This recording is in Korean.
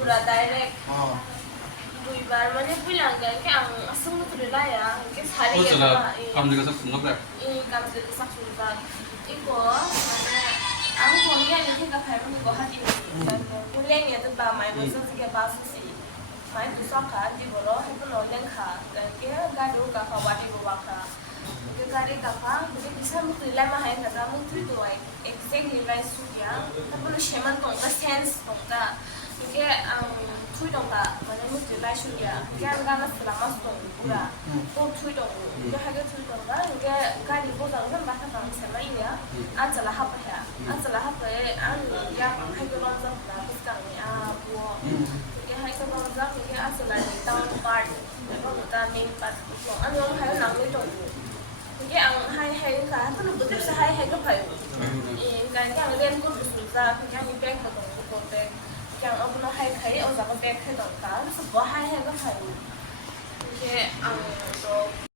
pura direct buibar mane puilanggan ke ang asung mutrila ya ke sari Oh, ke cila ba kam juga sak sunok deh. kam de sak sunba iko mane ang thongya ni ke ka phai mu ko hati puleng ya de ba mai mo sa ke ba su si mai tu sa ka di bolo he ko no leng kha ke ga do ka kha wa di bo wa kha ke ga de ka pha ke bisa mutrila ma hai ka mu tri to ai exactly right su ya ta bolo sheman tong ka sense tong ta 이게 투이던가 만약 무슨 라이슈야 이게 안가나 슬라마스동 뭐야 또 투이던고 이게 하게 투이던가 이게 가리 보장은 바탕 세마이야 안자라 합해야 안자라 합해 안야 하게 lonza 비슷하니 뭐 이게 하게 lonza 이게 안자라 다운 파트 그거보다 메인 파트 아니 오늘 하여 남을 좀 이게 안 하이가 한번 못 해서 하이가 봐요 이 그러니까 렌 것도 진짜 그냥 이 백하던 것도 yang aku nak hai kai, aku tak pakai kai dong kan, sebab hai hai kan hai. Jadi